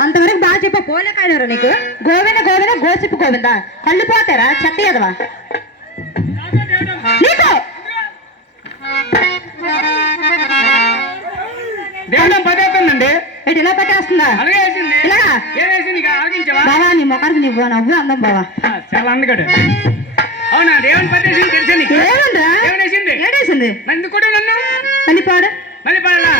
అంతవరకు బాగా చెప్ప పోలేకాయనరా నీకు? గోవింద గోవింద గోసిప్పు గోవింద. కళ్ళు పోతారా? చెత్త ఎదవా? నీకు! దేవుడం పదేస్తుందండి ఇటు ఇలా పెట్టేస్తుందా? బావా నీ మొఖానికి నువ్వు నవ్వు అందం బావా. చాలా అందగాడు అవునా? దేవుని పదేసింది తెలిసా నీకు దేవుని వేసింది ఏడేసింది? మరి కూడా నన్ను. మళ్ళీ పాడు. మళ్ళీ పాడలా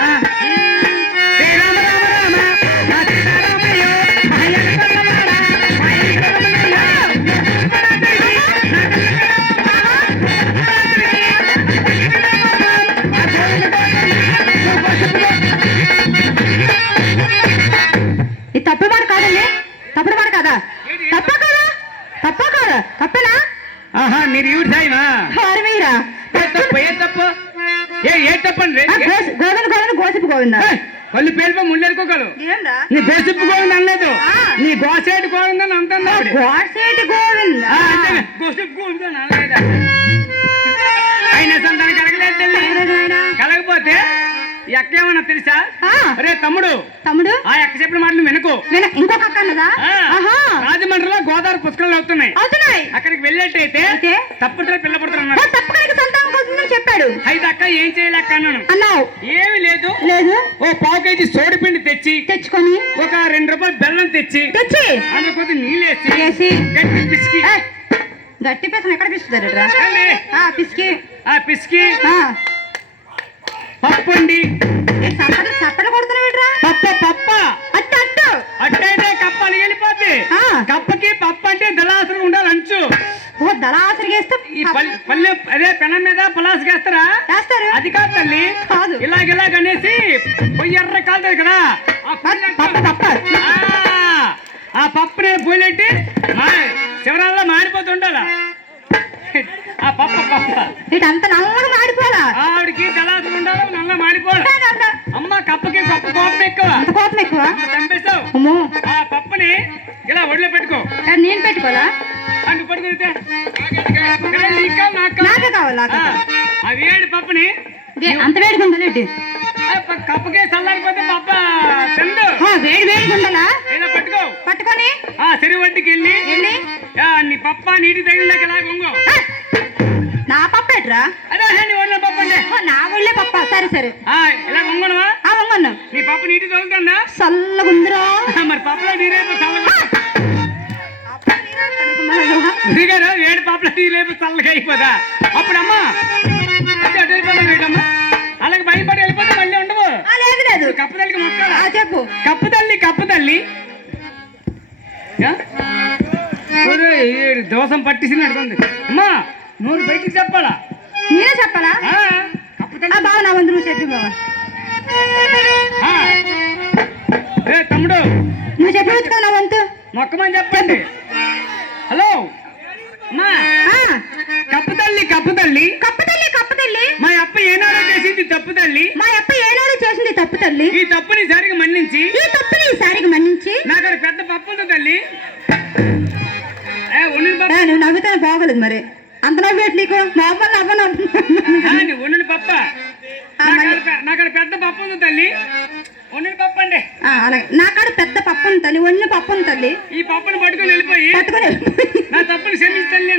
మీరు ఈవిడ సాయమా మీరా తప్పు? ఏ తప్పు ఏ ఏ తప్పండి ఆ, గోసి- గోవింద గోవింద గోసిప్పు గోవింద? కళ్ళు పేలిపో ముళ్ళెరుకోగలరు ఏందా నీ గోసిప్పు గోవింద అనలేదు. ఆ. నీ గోసేటి గోవింద అని అంటుంది ఆవిడ. గోసేటి గోవింద? ఆ, అంతేనే. గోసిప్పు గోవింద అని అనలేదా? అయినా సంతానం కలగలేదు తల్లి. కలగపోతే ఏమన్నా తెలుసా? అరే తమ్ముడు. తమ్ముడు? ఆ అక్క చెప్పిన మాటలు వినకు. నేను ఇంకొక అక్క అన్నదా? గోదావరి పుష్కరాలు అవుతున్నాయి. అవుతున్నాయి. అక్కడికి వెళ్ళేట్టయితే అయితే? తప్పుడుతో పిల్ల ఓ, పుడుతున్నారు తప్పకడికి సంతానం కలుగుతుందని చెప్పాడు. అయితే అక్క ఏం చేయలేక అన్నాను. అన్నావు. ఏమి లేదు. లేదు. ఓ పావు కేజీ సోడిపిండి తెచ్చి తెచ్చుకొని? ఒక రెండు రూపాయలు బెల్లం తెచ్చి తెచ్చి? అందులో కొద్ది నీళ్ళేసి వేసి? గట్టి పిసికి. గట్టి పేసను ఎక్కడ పిసుకుతారు పిసికి. ఆ పిసికి. పప్పు అండి. సప్పలు కొడుతున్నావు పప్ప పప్ప. అట్టు అట్టు. అట్టయితే అని వెళ్ళిపోద్ది. కప్పకి పప్పు అంటే దళాసనం ఉండాలి అంచు. ఓ దళాసరి పల్లె అదే పెనం మీద పలాస వేస్తారా వేస్తారు అది కాదు తల్లి. కాదు. ఇలాగ ఇలాగ అనేసి పొయ్యి ఎర్ర కాలుతుంది కదా. ఆ పప్పుని పూలెట్టి మా శివరాల్లో ఆ పప్ప పప్ప. ఇటు అంత నల్లగా మాడిపోవాలా? ఆవిడికి దళాసులు ఉండాలి? నల్ల మాడిపోవాలి? అమ్మ కప్పకి కప్ప కోపం ఎక్కువ. కోపం ఎక్కువ. అమ్మో ఆ పప్పుని ఇలా ఒడిలో పెట్టుకో. నేను పెట్టుకోవాలా? అంటు పట్టుకుంటే ఆ, వేడి పప్పుని అంత వేడిగా ఉండాలి ఆ ప- కప్పకే చల్లారిపోతే పప్ప తిండు. వేడి వేడిగా ఉండాలా? ఇలా పట్టుకో. పట్టుకొని. ఆ చెరువు వడ్డీకి వెళ్ళి. వెళ్ళి. ఆ, నీ పప్ప నీటి తగిలినాక ఇలా గొంగో నా పప్ప ఎట్రా అదే నీ ఒళ్ళో పప్ప నా ఒళ్ళే పప్ప. సరే సరే. ఇలా గొంగనవా వంగను నీ పప్పు నీటి తగులుతుందా? చల్లగా ఉందిరా మరి పప్పులో నీరేపు దిగారు వేడి పప్పులో నీరేపు చల్లగా అయిపోదా? అప్పుడమ్మా అటు అటు వెళ్ళిపోతాం వేడమ్మా అలాగే భయపడి వెళ్ళిపోతే మళ్ళీ ఉండవు. లేదు లేదు. కప్పు తల్లికి మొక్కాలా? ఆ, చెప్పు. కప్పు తల్లి కప్పు తల్లి. ఈడు దోసం పట్టిసినట్టు ఉంది అమ్మా నూరు బయటికి చెప్పాలా? నేనే చెప్పాలా? ఆ, కప్పు తల్లి. బావ నా వంద నువ్వు చెప్పి బావ. ఏ తమ్ముడు. నువ్వు చెప్పవచ్చు నా వంతు? మొక్కమని చెప్పండి. హలో. అమ్మా. కప్పు తల్లి కప్పు తల్లి. కప్పు తల్లి కప్పు తల్లి. మా అప్ప ఏనాడో చేసింది తప్పు తల్లి. మా అప్ప ఏనాడు చేసింది తప్పు తల్లి. ఈ తప్పుని సరిగా మన్నించి. ఈ తప్పుని ఈసారికి మన్నించి. నాకు పెద్ద పప్పు ఉంది తల్లి? నువ్వు నవ్వుతానే బాగోలేదు మరి. అంత నవ్వేటి నీకు? మామూలు నవ్వ నవ్వు ఆ, నీ ఉన్నిన పప్ప. పెద్ద పప్పు ఉంది తల్లి. ఉన్నిన పప్పు అండి. ఆ, అలాగే. నా కాడ పెద్ద పప్పు ఉంది తల్లి. ఒన్ని పప్పు ఉంది తల్లి. ఈ పప్పుని పట్టుకొని వెళ్ళిపోయి. పట్టుకొని నా తప్పుని క్షమించి తల్లి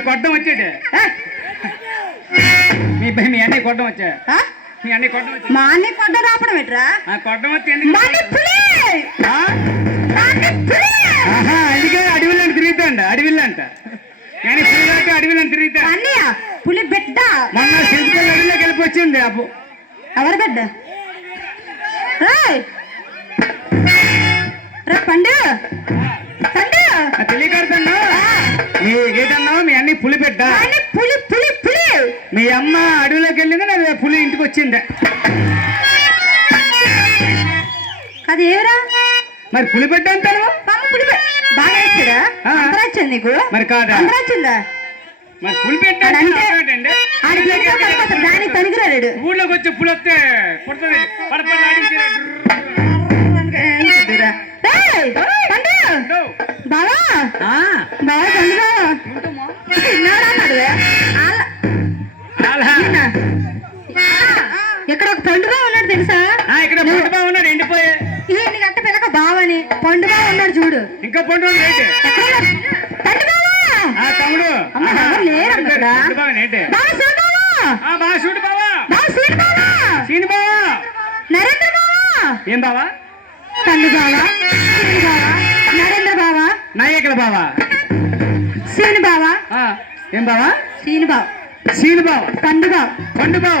అది కొట్టం వచ్చేటి ఆ? మీ మీ అన్నయ్య కొట్టం వచ్చా? మీ అన్నయ్య కొట్టం వచ్చా? మా అన్ని కొట్ట రాపడం ఎట్రా? ఆ కొట్టం వచ్చి ఎందుకు మాని పులి! ఆ? మాని పులి! ఆహా అందుకే అడవిలో తిరుగుతాండ అడవిలో అంట కానీ పులిదాకా అడవిలో తిరుగుతా అన్నయ్య పులి బిడ్డ. మొన్న సింతపల్లి అడవిలోకి వెళ్ళి వచ్చింది అప్పు ఎవరి బిడ్డ? రా పండు. పండు. తెలియకడుతున్నా నీ ఏదన్నావు మీ అన్నయ్య పులి మాని పులి పులి పులి! మీ అమ్మ అడవిలోకి వెళ్ళింది నా పులి ఇంటికి వచ్చింది అది ఏరా మరి పులి పెట్ట అంటాను పులి బిడ్డ బాగా వేస్తాడా? ఆ. అందరూ వచ్చింది నీకు? మరి కాదా? అందరూ వచ్చిందా మరి పులి పెట్ట అంటే దానికి పనికిరాడు ఊళ్ళోకి వచ్చి పులి వస్తే పుడుతుంది ఇక్కడ ఒక పండుగ ఉన్నాడు తెలుసా? ఇక్కడ పండు బాగున్నాడు ఎండిపోయే. ఈ గంట పిల్లక బావని. పండుగ ఉన్నాడు చూడు. ఇంకా పండు ఉంది ఏంటి? ఎక్కడ ఉన్నాడు? పండు బావా? ఆ తమ్ముడు. ఏంటి? నరేంద్ర బావా. ఏం బావా సీని బావా నరేంద్ర బావా. నాయకుల బావా. సీని బావా ఆ, ఏం బావా సీని బావ సీని బావ పండు బావ